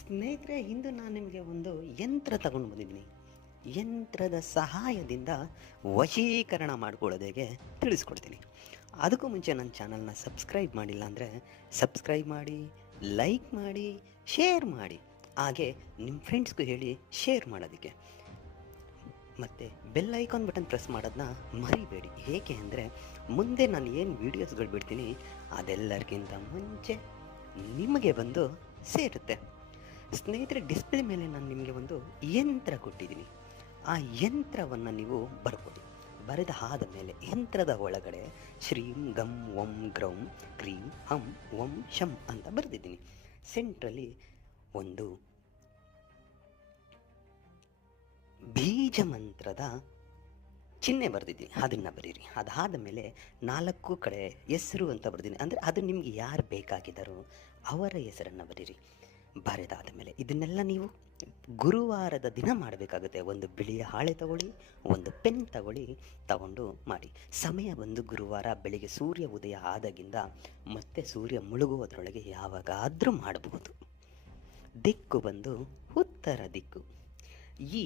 ಸ್ನೇಹಿತರೆ, ಇಂದು ನಾನು ನಿಮಗೆ ಒಂದು ಯಂತ್ರ ತಗೊಂಡು ಬಂದಿದ್ದೀನಿ. ಯಂತ್ರದ ಸಹಾಯದಿಂದ ವಶೀಕರಣ ಮಾಡ್ಕೊಳ್ಳೋದು ಹೇಗೆ ತಿಳಿಸ್ಕೊಡ್ತೀನಿ. ಅದಕ್ಕೂ ಮುಂಚೆ ನನ್ನ ಚಾನಲ್ನ ಸಬ್ಸ್ಕ್ರೈಬ್ ಮಾಡಿಲ್ಲ ಅಂದರೆ ಸಬ್ಸ್ಕ್ರೈಬ್ ಮಾಡಿ, ಲೈಕ್ ಮಾಡಿ, ಶೇರ್ ಮಾಡಿ. ಹಾಗೆ ನಿಮ್ಮ ಫ್ರೆಂಡ್ಸ್ಗೂ ಹೇಳಿ ಶೇರ್ ಮಾಡೋದಕ್ಕೆ. ಮತ್ತು ಬೆಲ್ ಐಕಾನ್ ಬಟನ್ ಪ್ರೆಸ್ ಮಾಡೋದನ್ನ ಮರಿಬೇಡಿ. ಏಕೆ ಅಂದರೆ ಮುಂದೆ ನಾನು ಏನು ವೀಡಿಯೋಸ್ಗಳು ಬಿಡ್ತೀನಿ ಅದೆಲ್ಲರಿಗಿಂತ ಮುಂಚೆ ನಿಮಗೆ ಬಂದು ಸೇರುತ್ತೆ. ಸ್ನೇಹಿತರೆ ಡಿಸ್ಪ್ಲೇ ಮೇಲೆ ನಾನು ನಿಮಗೆ ಒಂದು ಯಂತ್ರ ಕೊಟ್ಟಿದ್ದೀನಿ. ಆ ಯಂತ್ರವನ್ನು ನೀವು ಬರ್ಬೋದು. ಬರೆದ ಆದ ಮೇಲೆ, ಯಂತ್ರದ ಒಳಗಡೆ ಶ್ರೀಂ ಗಮ್ ಓಂ ಗ್ರೌಂ ಕ್ರೀಂ ಹಂ ಒಂ ಶಂ ಅಂತ ಬರೆದಿದ್ದೀನಿ. ಸೆಂಟ್ರಲ್ಲಿ ಒಂದು ಬೀಜ ಮಂತ್ರದ ಚಿಹ್ನೆ ಬರೆದಿದ್ದೀನಿ. ಅದನ್ನು ಬರೀರಿ. ಅದಾದ ಮೇಲೆ ನಾಲ್ಕು ಕಡೆ ಹೆಸರು ಅಂತ ಬರೆದಿದ್ದೀನಿ. ಅಂದರೆ ಅದು ನಿಮಗೆ ಯಾರು ಬೇಕಾಗಿದ್ದಾರೋ ಅವರ ಹೆಸರನ್ನು ಬರೀರಿ. ಬರೆದಾದ ಮೇಲೆ ಇದನ್ನೆಲ್ಲ ನೀವು ಗುರುವಾರದ ದಿನ ಮಾಡಬೇಕಾಗುತ್ತೆ. ಒಂದು ಬಿಳಿಯ ಹಾಳೆ ತಗೊಳ್ಳಿ, ಒಂದು ಪೆನ್ ತಗೊಳ್ಳಿ, ತಗೊಂಡು ಮಾಡಿ. ಸಮಯ ಬಂದು ಗುರುವಾರ ಬೆಳಿಗ್ಗೆ ಸೂರ್ಯ ಉದಯ ಆದಾಗಿಂದ ಮತ್ತೆ ಸೂರ್ಯ ಮುಳುಗುವುದರೊಳಗೆ ಯಾವಾಗಾದರೂ ಮಾಡಬಹುದು. ದಿಕ್ಕು ಬಂದು ಉತ್ತರ ದಿಕ್ಕು. ಈ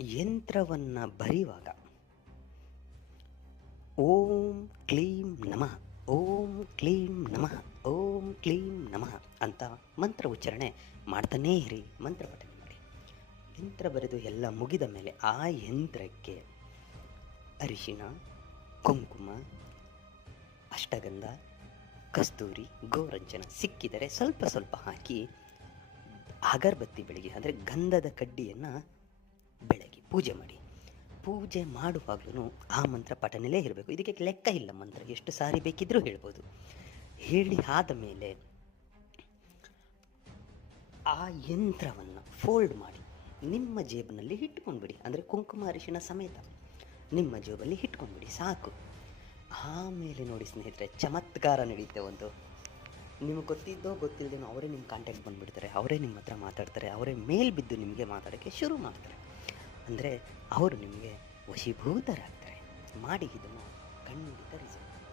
ಯಂತ್ರವನ್ನು ಬರೆಯುವಾಗ ಓಂ ಕ್ಲೀಂ ನಮಃ, ಓಂ ಕ್ಲೀಂ ನಮಃ, ಓಂ ಕ್ಲೀಂ ಮಂತ್ರ ಉಚ್ಚಾರಣೆ ಮಾಡ್ತಾನೇ ಇರಿ, ಮಂತ್ರ ಪಠನೆ ಮಾಡಿ. ಯಂತ್ರ ಬರೆದು ಎಲ್ಲ ಮುಗಿದ ಮೇಲೆ ಆ ಯಂತ್ರಕ್ಕೆ ಅರಿಶಿಣ, ಕುಂಕುಮ, ಅಷ್ಟಗಂಧ, ಕಸ್ತೂರಿ ಗೋರಂಜನ ಸಿಕ್ಕಿದರೆ ಸ್ವಲ್ಪ ಸ್ವಲ್ಪ ಹಾಕಿ ಅಗರಬತ್ತಿ ಬೆಳಗಿ, ಅಂದರೆ ಗಂಧದ ಕಡ್ಡಿಯನ್ನು ಬೆಳಗ್ಗೆ ಪೂಜೆ ಮಾಡಿ. ಪೂಜೆ ಮಾಡುವಾಗಲೂ ಆ ಮಂತ್ರ ಪಠನೆಲೇ ಇರಬೇಕು. ಇದಕ್ಕೆ ಲೆಕ್ಕ ಇಲ್ಲ ಮಂತ್ರ. ಎಷ್ಟು ಸಾರಿ ಬೇಕಿದ್ರೂ ಹೇಳ್ಬೋದು. ಹೇಳಿ ಆದ ಮೇಲೆ ಆ ಯಂತ್ರವನ್ನು ಫೋಲ್ಡ್ ಮಾಡಿ ನಿಮ್ಮ ಜೇಬಿನಲ್ಲಿ ಇಟ್ಕೊಂಡ್ಬಿಡಿ. ಅಂದರೆ ಕುಂಕುಮ ಅರಿಶಿನ ಸಮೇತ ನಿಮ್ಮ ಜೇಬಲ್ಲಿ ಇಟ್ಕೊಂಡ್ಬಿಡಿ, ಸಾಕು. ಆಮೇಲೆ ನೋಡಿ ಸ್ನೇಹಿತರೆ, ಚಮತ್ಕಾರ ನಡೆಯುತ್ತೆ ಒಂದು. ನಿಮಗೆ ಗೊತ್ತಿದ್ದೋ ಗೊತ್ತಿಲ್ಲದೇನೋ ಅವರೇ ನಿಮ್ಮ ಕಾಂಟ್ಯಾಕ್ಟ್ ಬಂದುಬಿಡ್ತಾರೆ, ಅವರೇ ನಿಮ್ಮ ಹತ್ರ ಮಾತಾಡ್ತಾರೆ, ಅವರೇ ಮೇಲ್ ಬಿದ್ದು ನಿಮಗೆ ಮಾತಾಡೋಕ್ಕೆ ಶುರು ಮಾಡ್ತಾರೆ. ಅಂದರೆ ಅವರು ನಿಮಗೆ ವಶೀಭೂತರಾಗ್ತಾರೆ. ಮಾಡಿ ಇದನ್ನು ಖಂಡಿತ ರಿಸಲ್ಟ್